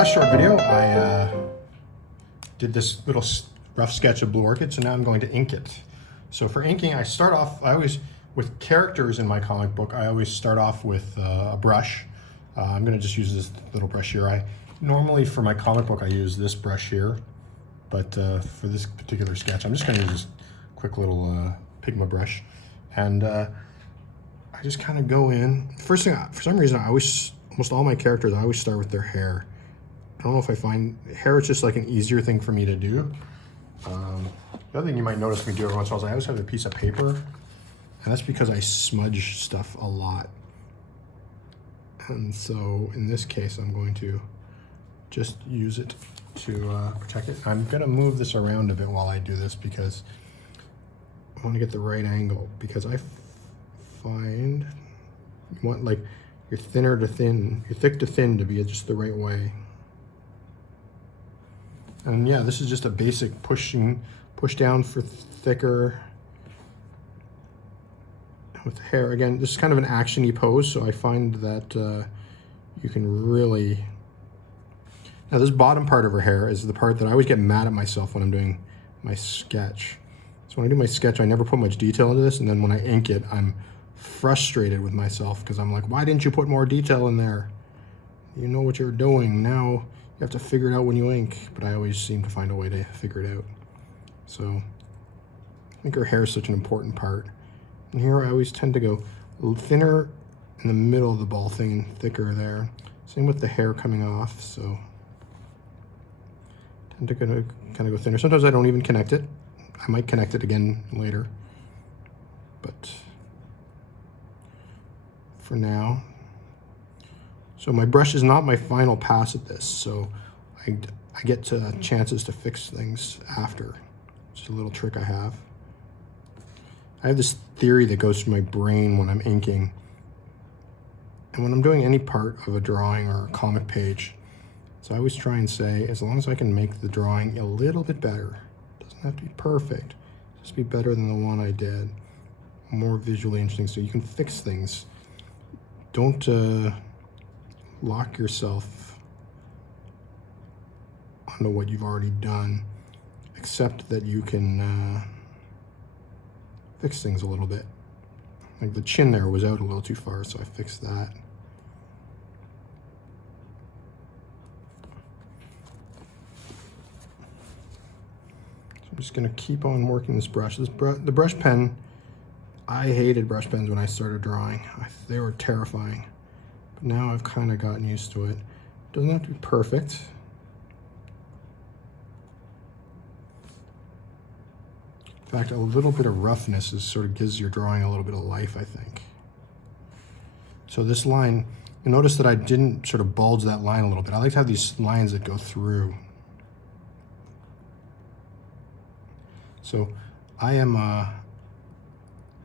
last short video, I did this little rough sketch of Blue Orchid, so now I'm going to ink it. So for inking, I start off, with characters in my comic book, I always start off with a brush. I'm going to just use this little brush here. Normally for my comic book, I use this brush here, but for this particular sketch, I'm just going to use this quick little Pigma brush. And I just kind of go in. First thing, for some reason, almost all my characters, I always start with their hair. I don't know if I find hair is just like an easier thing for me to do. The other thing you might notice me do every once in a while is I always have a piece of paper, and that's because I smudge stuff a lot. And so in this case, I'm going to just use it to protect it. I'm gonna move this around a bit while I do this because I want to get the right angle, because I find you want like your thinner to thin, your thick to thin to be just the right way. And yeah, this is just a basic push down for thicker. With hair, again, this is kind of an action-y pose, so I find that you can really... Now this bottom part of her hair is the part that I always get mad at myself when I'm doing my sketch. So when I do my sketch, I never put much detail into this, and then when I ink it, I'm frustrated with myself because I'm like, why didn't you put more detail in there? You know what you're doing. Now you have to figure it out when you ink, but I always seem to find a way to figure it out. So I think her hair is such an important part. And here I always tend to go a little thinner in the middle of the ball thing and thicker there. Same with the hair coming off, so tend to kind of go thinner. Sometimes I don't even connect it. I might connect it again later, but for now. So my brush is not my final pass at this, so I get to chances to fix things after. It's a little trick I have. I have this theory that goes through my brain when I'm inking. And when I'm doing any part of a drawing or a comic page, so I always try and say, as long as I can make the drawing a little bit better, it doesn't have to be perfect, just be better than the one I did, more visually interesting, so you can fix things. Don't lock yourself onto what you've already done. Accept that you can fix things a little bit. Like the chin there was out a little too far, so I fixed that. So I'm just gonna keep on working this brush. The brush pen, I hated brush pens when I started drawing. They were terrifying. But now I've kind of gotten used to it. It doesn't have to be perfect. In fact, a little bit of roughness sort of gives your drawing a little bit of life, I think. So this line, you'll notice that I didn't sort of bulge that line a little bit. I like to have these lines that go through. So I am,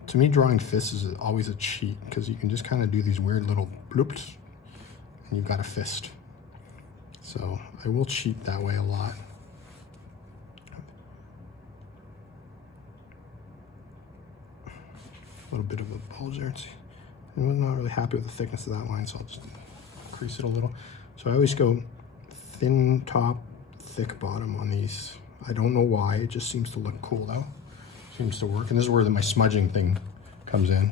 to me, drawing fists is always a cheat because you can just kind of do these weird little bloops and you've got a fist. So I will cheat that way a lot. A little bit of a bulge there. I'm not really happy with the thickness of that line, so I'll just increase it a little. So I always go thin top, thick bottom on these. I don't know why, it just seems to look cool though. Seems to work, and this is where my smudging thing comes in.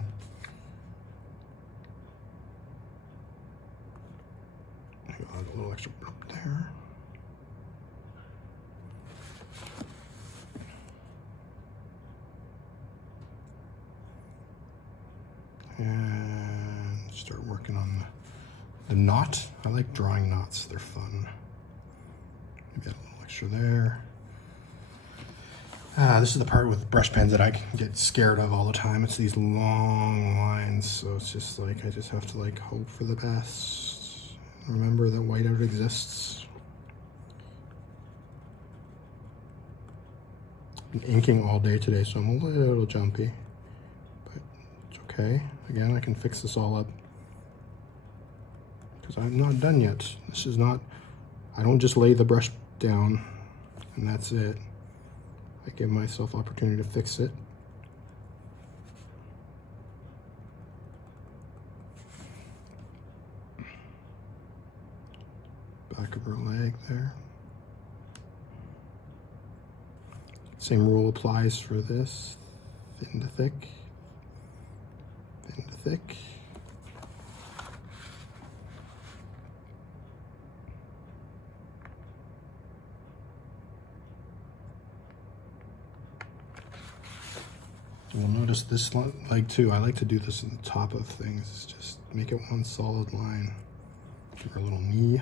I'll add a little extra up there. And start working on the knot. I like drawing knots, they're fun. Maybe add a little extra there. This is the part with brush pens that I get scared of all the time. It's these long lines, so it's just like I just have to like hope for the best. Remember that whiteout exists. Been inking all day today, so I'm a little jumpy. Okay, again, I can fix this all up because I'm not done yet. This is not, I don't just lay the brush down and that's it. I give myself opportunity to fix it. back back of her leg there. Same rule applies for this. Thin to thick, thin to thick. You'll notice this leg too. I like to do this in the top of things. Just make it one solid line. Give her a little knee.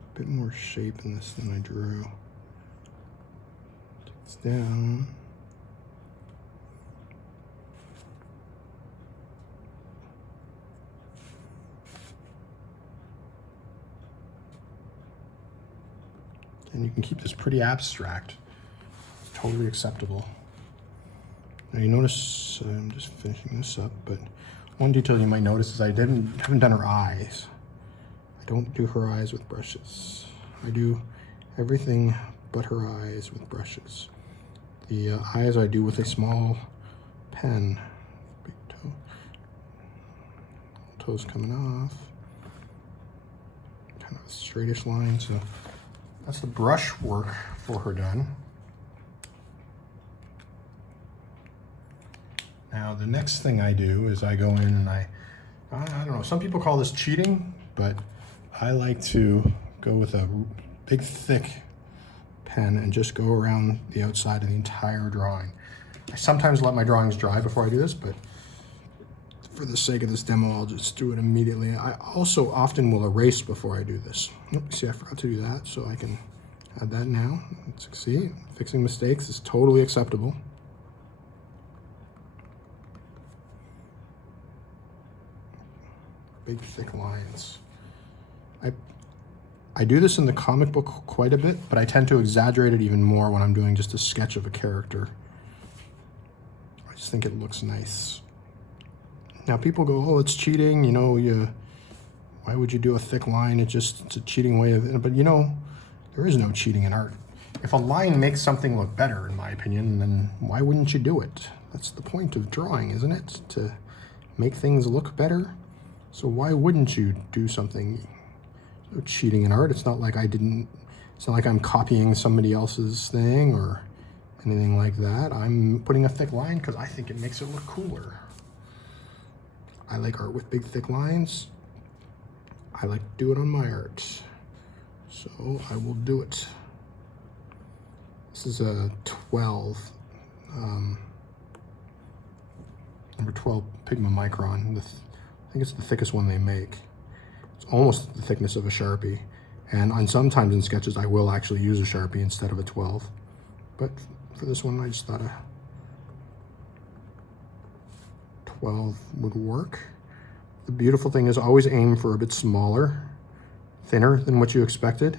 A bit more shape in this than I drew. Takes down. And you can keep this pretty abstract. It's totally acceptable. Now you notice, I'm just finishing this up, but one detail you might notice is I haven't done her eyes. I don't do her eyes with brushes. I do everything but her eyes with brushes. The eyes I do with a small pen. Big toe. Toes coming off. Kind of a straightish line, so that's the brush work for her done. Now the next thing I do is I go in and I don't know, some people call this cheating, but I like to go with a big thick pen and just go around the outside of the entire drawing. I sometimes let my drawings dry before I do this, but for the sake of this demo, I'll just do it immediately. I also often will erase before I do this. See, I forgot to do that, so I can add that now. See, fixing mistakes is totally acceptable. Big, thick lines. I do this in the comic book quite a bit, but I tend to exaggerate it even more when I'm doing just a sketch of a character. I just think it looks nice. Now people go, oh, it's cheating, you know, why would you do a thick line? It's a cheating way of, but you know, there is no cheating in art. If a line makes something look better, in my opinion, then why wouldn't you do it? That's the point of drawing, isn't it? To make things look better. So why wouldn't you do something? No cheating in art. It's not like it's not like I'm copying somebody else's thing or anything like that. I'm putting a thick line because I think it makes it look cooler. I like art with big, thick lines. I like to do it on my art. So I will do it. This is a 12, number 12 Pigma Micron. I think it's the thickest one they make. It's almost the thickness of a Sharpie. And sometimes in sketches, I will actually use a Sharpie instead of a 12. But for this one, I just thought a 12 would work. The beautiful thing is always aim for a bit smaller, thinner than what you expected.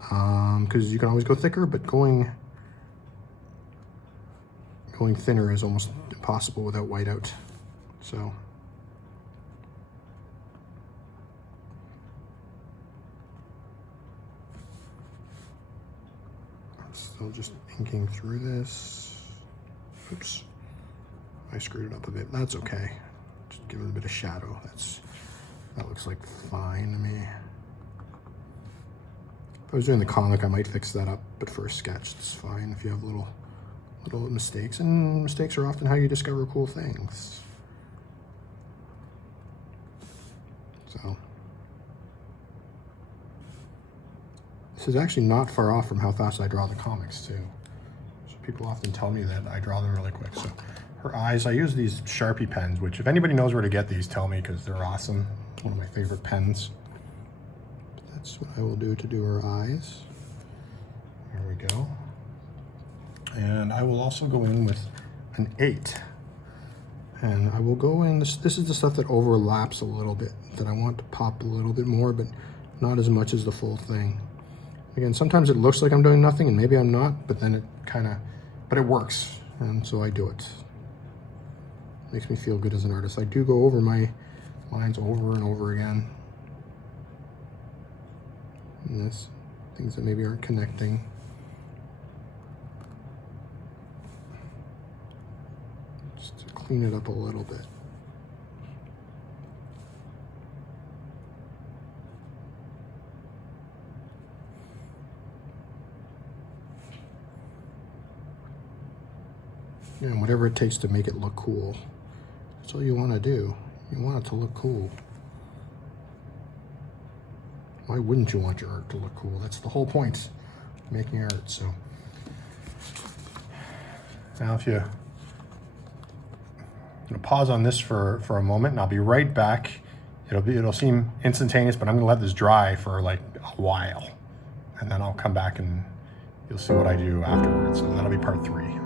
Because you can always go thicker, but going thinner is almost impossible without whiteout. So. Still just inking through this. Oops, I screwed it up a bit. That's okay. Just give it a bit of shadow. That looks like fine to me. If I was doing the comic, I might fix that up, but for a sketch, it's fine if you have little mistakes. And mistakes are often how you discover cool things. So. This is actually not far off from how fast I draw the comics too. So people often tell me that I draw them really quick. So her eyes, I use these Sharpie pens, which if anybody knows where to get these, tell me because they're awesome. One of my favorite pens. But that's what I will do to do her eyes. There we go. And I will also go in with an 8. And I will go in, this is the stuff that overlaps a little bit, that I want to pop a little bit more, but not as much as the full thing. Again, sometimes it looks like I'm doing nothing, and maybe I'm not, but then but it works, and so I do it. Makes me feel good as an artist. I do go over my lines over and over again. And this, things that maybe aren't connecting. Just to clean it up a little bit. And whatever it takes to make it look cool. That's all you want to do. You want it to look cool. Why wouldn't you want your art to look cool? That's the whole point of making art. So now if you pause on this for a moment, and I'll be right back. It'll seem instantaneous, but I'm gonna let this dry for like a while, and then I'll come back and you'll see what I do afterwards. So that'll be part 3.